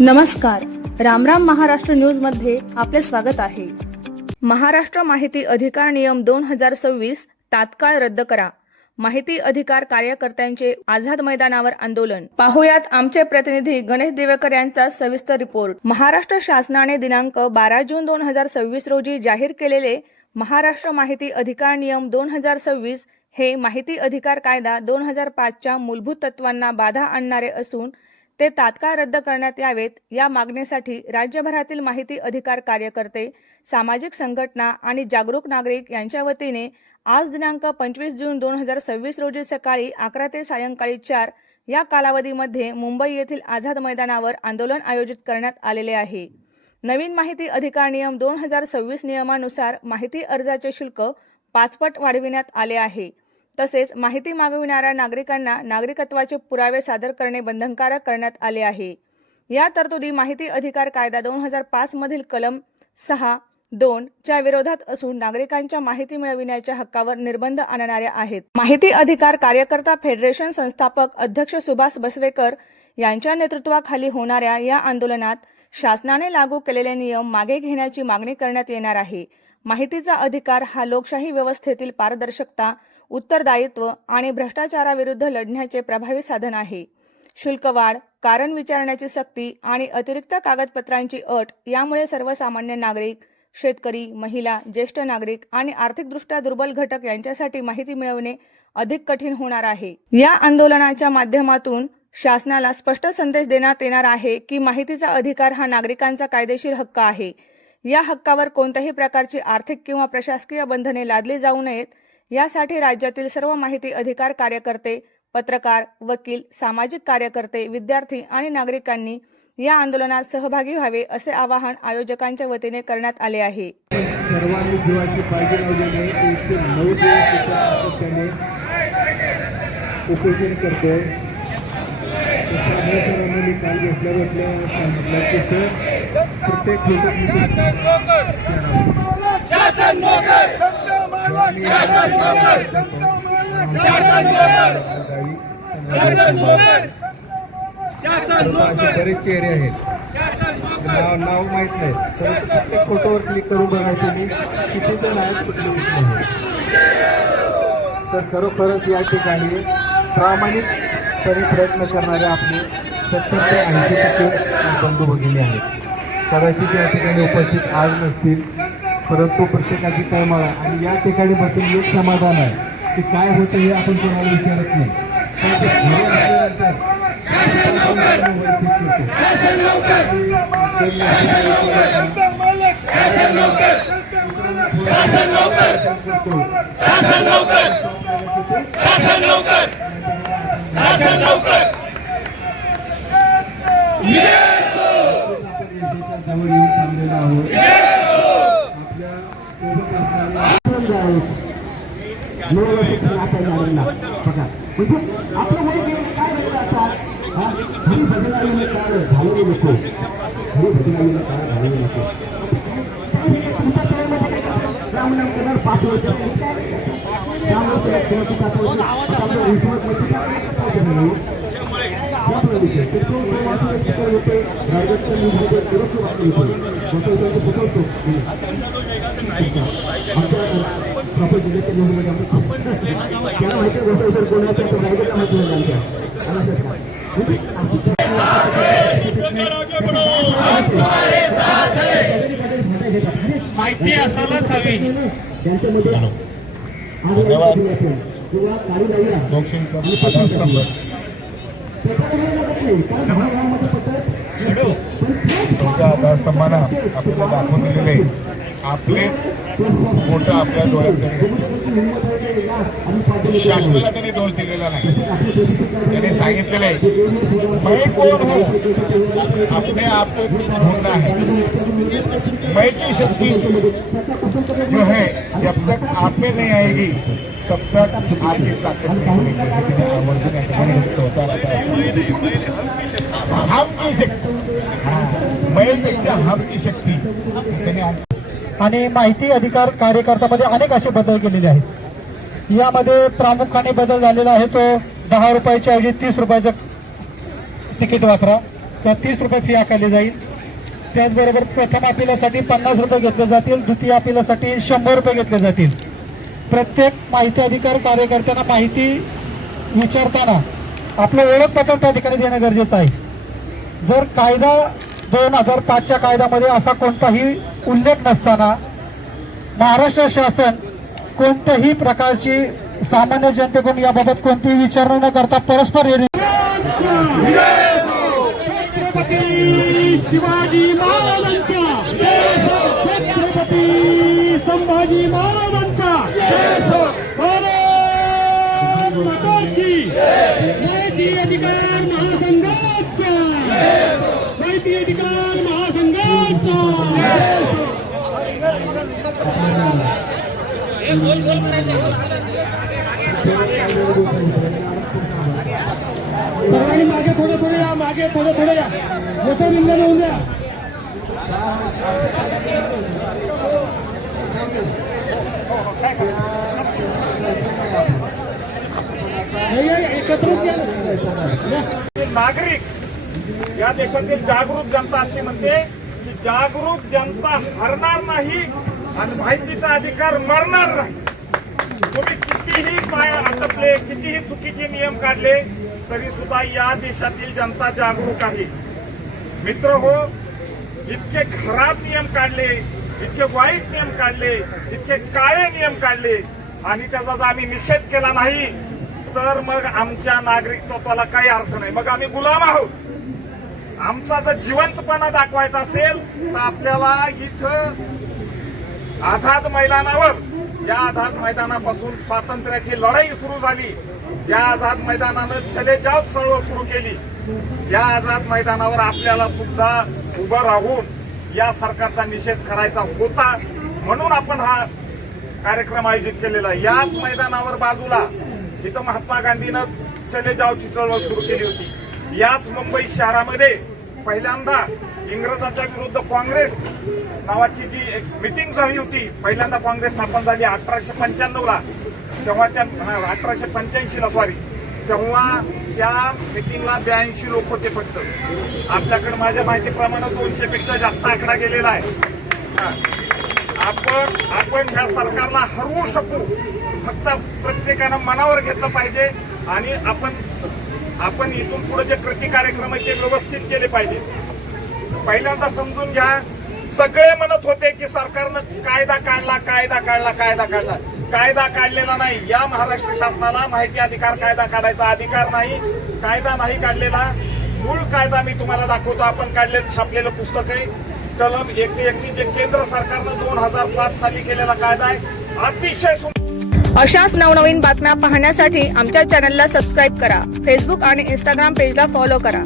नमस्कार, रामराम महाराष्ट्र न्यूज मध्ये आपले स्वागत आहे। महाराष्ट्र माहिती अधिकार नियम 2026 तात्काळ रद्द करा। माहिती अधिकार कार्यकर्त्यांचे आझाद मैदानावर आंदोलन। पाहुयात आमचे प्रतिनिधी गणेश देवेकर यांचा सविस्तर रिपोर्ट। महाराष्ट्र शासनाने दिनांक 12 जून 2026 रोजी जाहीर केलेले महाराष्ट्र माहिती अधिकार नियम 2026 हे माहिती अधिकार कायदा 2005 च्या मूलभूत तत्वांना बाधा आणणारे असून ते तात्काळ रद्द करण्यात यावेत या मागणीसाठी राज्यभरातील माहिती अधिकार कार्यकर्ते, सामाजिक संघटना आणि जागरूक नागरिक यांच्या वतीने आज दिनांक 25 जून 2026 रोजी सकाळी 11 ते सायंकाळी 4 या कालावधीमध्ये मुंबई येथील आझाद मैदानावर आंदोलन आयोजित करण्यात आलेले आहे। नवीन माहिती अधिकार नियम 2026 नियमानुसार माहिती अर्जाचे शुल्क 5 पट वाढविण्यात आले आहे। तसेच माहिती मागविणाऱ्या नागरिकांना नागरिकत्वाचे पुरावे सादर करणे बंधनकारक करण्यात आले आहे। या तरतुदी माहिती अधिकार कायदा 2005 मधील कलम 6(2) च्या विरोधात असून नागरिकांच्या माहिती मिळविण्याच्या हक्कावर निर्बंध आणणाऱ्या आहेत। माहिती अधिकार कार्यकर्ता फेडरेशन संस्थापक अध्यक्ष सुभाष बसवेकर यांच्या नेतृत्वाखाली होणाऱ्या या आंदोलनात शासनाने लागू केलेले नियम मागे घेण्याची मागणी करण्यात येणार आहे। माहितीचा अधिकार हा लोकशाही व्यवस्थेतील पारदर्शकता, उत्तरदायित्व आणि भ्रष्टाचाराविरुद्ध लढण्याचे प्रभावी साधन आहे। शुल्कवाढ, कारण विचारण्याची सक्ती आणि अतिरिक्त कागदपत्रांची अट यामुळे सर्वसामान्य नागरिक, शेतकरी, महिला, ज्येष्ठ नागरिक आणि आर्थिकदृष्ट्या दुर्बल घटक यांच्यासाठी माहिती मिळवणे अधिक कठीण होणार आहे। या आंदोलनाच्या माध्यमातून शासनाला स्पष्ट संदेश देण्यात येणार आहे की माहितीचा अधिकार हा नागरिकांचा कायदेशीर हक्क आहे। या हक्कावर कोणत्याही प्रकारची आर्थिक किंवा प्रशासकीय बंधने लादली जाऊ नयेत यासाठी राज्यातील सर्व माहिती अधिकार कार्यकर्ते, पत्रकार, वकील, सामाजिक कार्यकर्ते, विद्यार्थी आणि नागरिकांनी या आंदोलनात सहभागी व्हावे असे आवाहन आयोजकांच्या वतीने करण्यात आले आहे। सर्वांनी जीवाची काळजी लावल्याने 9 दिवस उपोषण करतोय। काल घेतल्याबद्दल प्रत्येक बरेच चेहरे आहेत, नाव माहित नाही, तर प्रत्येक फोटोवर क्लिक करून बघायचं तुम्ही किती जण आहेत, कुठले तर खरोखरच या ठिकाणी प्रामाणिकपणे प्रयत्न करणारे आपले 70 ते 80% बंधू भगिनी आहेत। कदाचित या ठिकाणी उपस्थित आज नसतील, परंतु प्रत्येकाची तळमळ आणि या ठिकाणी बसून एक समाधान आहे की काय होतं हे आपण कोणाला विचारत नाही। माहिती असायलाच हवी। धन्यवाद। लोकशाहीचा आधारस्तंभ तुमच्या आधारस्तंभानं आपल्याला दाखवून दिलेले आपलेच फोटो आपल्या डोळ्यात शासनाला त्यांनी दोष दिलेला नाही। त्यांनी सांगितलेलं आहे मैं कौन हूँ, अपने आप को ढूंढना है। मैं की शक्ति जो है जब तक आप में नहीं आएगी तब तक आपकी ताकत नहीं हम की शक्ति, मैं पेक्षा हम की शक्ती त्यांनी। आणि माहिती अधिकार कार्यकर्त्यामध्ये अनेक असे बदल केलेले आहेत। यामध्ये प्रामुख्याने बदल झालेला आहे तो 10 रुपयाच्या ऐवजी 30 रुपयाचं तिकीट वापरा। तर 30 रुपये फी आकारली जाईल. त्याचबरोबर प्रथम अपीलासाठी 50 रुपये घेतले जातील, द्वितीय अपीलासाठी 100 रुपये घेतले जातील. प्रत्येक माहिती अधिकार कार्यकर्त्यांना माहिती विचारताना आपलं ओळखपत्र त्या ठिकाणी देणं गरजेचं आहे. जर कायदा 2005च्या कायद्यामध्ये असा कोणताही उल्लेख नसताना महाराष्ट्र शासन कोणत्याही प्रकारची सामान्य जनतेकडून याबाबत कोणतीही विचारणा न करता परस्पर छत्रपती शिवाजी महाराजांचा, छत्रपती संभाजी महाराजांचा, भारत माता की, माहिती अधिकार महासंघाचा, माहिती अधिकार महासंघाचा. सर्वांनी मागे थोडं या, मागे थोडं या, मोठं रिंगण होऊन द्या. नागरिक या देशातील जागरूक जनता अशी म्हणते की जागरूक जनता हरणार नाही आणि माहितीचा अधिकार मरणार नाही. तुम्ही कितीही पाय आटपले, कितीही चुकीचे नियम काढले तरी सुद्धा या देशातील जनता जागरूक आहे. मित्र हो, इतके खराब नियम काढले, इतके वाईट नियम काढले, इतके काळे नियम काढले आणि त्याचा जर आम्ही निषेध केला नाही तर मग आमच्या नागरिकत्वाला काही अर्थ नाही, मग आम्ही गुलाम आहोत. आमचा जर जिवंतपणा दाखवायचा असेल तर आपल्याला इथं आझाद मैदानावर, ज्या आझाद मैदानापासून स्वातंत्र्याची लढाई सुरू झाली, ज्या आझाद मैदानानं चले जाव चळवळ सुरू केली, या आझाद मैदानावर आपल्याला सुद्धा उभं राहून या सरकारचा निषेध करायचा होता. म्हणून आपण हा कार्यक्रम आयोजित केलेला. याच मैदानावर बाजूला इथं महात्मा गांधीनं चले जावची चळवळ सुरू केली होती. याच मुंबई शहरामध्ये पहिल्यांदा इंग्रजाच्या विरुद्ध काँग्रेस नावाची जी एक मिटिंग झाली होती, पहिल्यांदा काँग्रेस स्थापन झाली 1895ला, तेव्हा त्या 1885ला सॉरी, तेव्हा त्या मिटिंगला 82 लोक होते फक्त. आपल्याकडे माझ्या माहितीप्रमाणे 200 पेक्षा जास्त आकडा गेलेला आहे. आपण ह्या सरकारला हरवू शकू, फक्त प्रत्येकानं मनावर घेतलं पाहिजे आणि आपण इथून पुढे जे कृती कार्यक्रम आहे ते व्यवस्थित केले पाहिजे. पहिल्यांदा समजून घ्या, सगळे म्हणत होते की सरकारनं कायदा काढला, कायदा काढलेला नाही. या महाराष्ट्र शासनाला माहिती अधिकार कायदा काढायचा अधिकार नाही, कायदा नाही काढलेला. मूळ कायदा मी तुम्हाला दाखवतो, आपण काढलेलं छापलेलं पुस्तक आहे, कलम 131 जे केंद्र सरकारनं 2005 साली केलेला कायदा आहे. अतिशय अशाच नवनवीन बातम्या पाहण्यासाठी आमच्या चॅनलला सबस्क्राईब करा. फेसबुक आणि इंस्टाग्राम पेजला फॉलो करा.